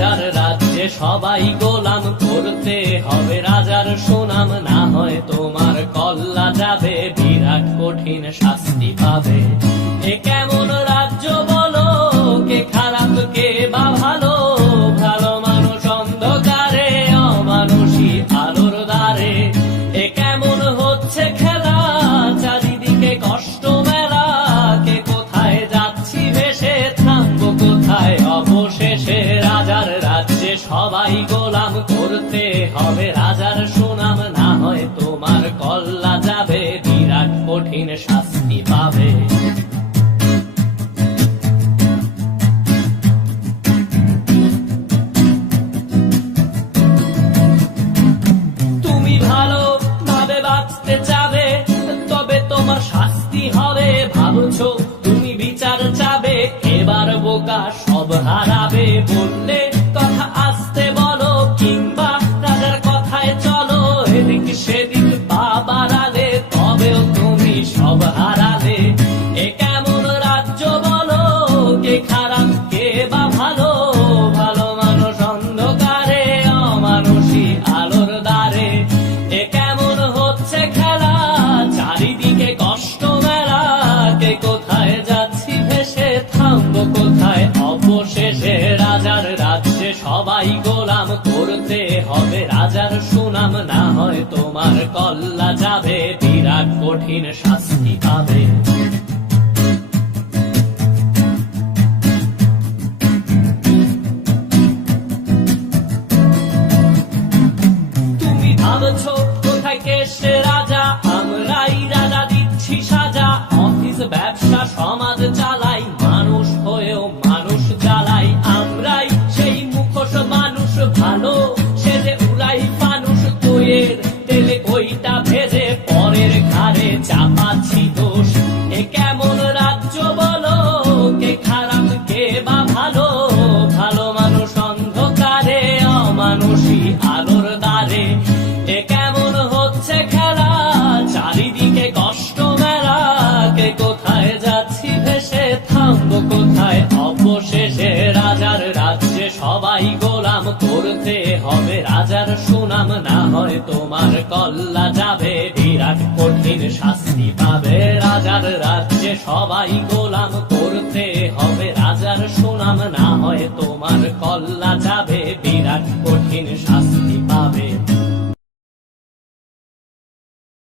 রাজার রাজ্যে সবাই গোলাম, করতে হবে রাজার সুনাম, না হয় তোমার কল্লা যাবে, বিরাট কঠিন শাস্তি পাবে। এ কেমন রাজ্য বলো, কে খারাপ কে বা ভালো, ভালো মানুষ অন্ধকারে, অমানুষী আলোর দ্বারে। এ কেমন হচ্ছে খেলা, চারিদিকে কষ্ট মেলা, কে কোথায় যাচ্ছি ভেসে, থামবো কোথায় অবশেষে। রাজার রাজ্যে সবাই গোলাম, করতে হবে রাজার সুনাম, না হয় তোমার কল্লা যাবে, বিরাট কঠিন শাস্তি পাবে। তুমি ভালো ভাবে বাঁচতে চাবে, তবে তোমার শাস্তি হবে। ভাবছো তুমি বিচার চাবে, এবার বোকা সব হারাবে। বললে কথা আসতে বলো, কিংবা রাজার কথায় চলো, এদিক সেদিক পা বাড়ালে, তবেও তুমি সব হারালে। এ কেমন রাজ্য বলো, কে খারাপ কে বা ভালো, ভালো মানুষ অন্ধকারে, অমানুষী আলোর দ্বারে। এ কেমন হচ্ছে খেলা, চারিদিকে কষ্ট মেলা, কে কোথায় যাচ্ছি ভেসে, থামবো কোথায় অবশেষে। রাজার রাজ্যে সবাই গোলাম, করতে হবে রাজার সুনাম, না হয় তোমার কল্লা যাবে, বিরাট কঠিন শাস্তি পাবে। তুমি ভাবছো কোথায় কেসে রাজা, আমরাই রাজা দিচ্ছি সাজা। অফিস ব্যবসা সমাজ চালাই, মানুষ হয়েও মানুষ জ্বালাই। আমরাই সেই মুখোশ মানুষ ভালো, সেজে উড়াই মানুষ দইয়ের তেলে ওইটা ভেজে, পরের ঘাড়ে চাপাচ্ছি দোষ। এ কেমন রাজ্য বলো, কে খারাপ কে বা ভালো, ভালো মানুষ অন্ধকারে, অমানুষী আলোর দ্বারে। এ কেমন হচ্ছে খেলা, চারিদিকে কষ্ট মেলা, কে কোথায় যাচ্ছি ভেসে, থামবো কোথায় অবশেষে। রাজার রাজ্যে সবাই গোলাম, করতে হবে রাজার সুনাম, না হয় তোমার কল্লা যাবে, বিরাট কঠিন শাস্তি পাবে। রাজার রাজ্যে সবাই গোলাম, করতে হবে রাজার সুনাম, না হয় তোমার কল্লা যাবে, বিরাট কঠিন শাস্তি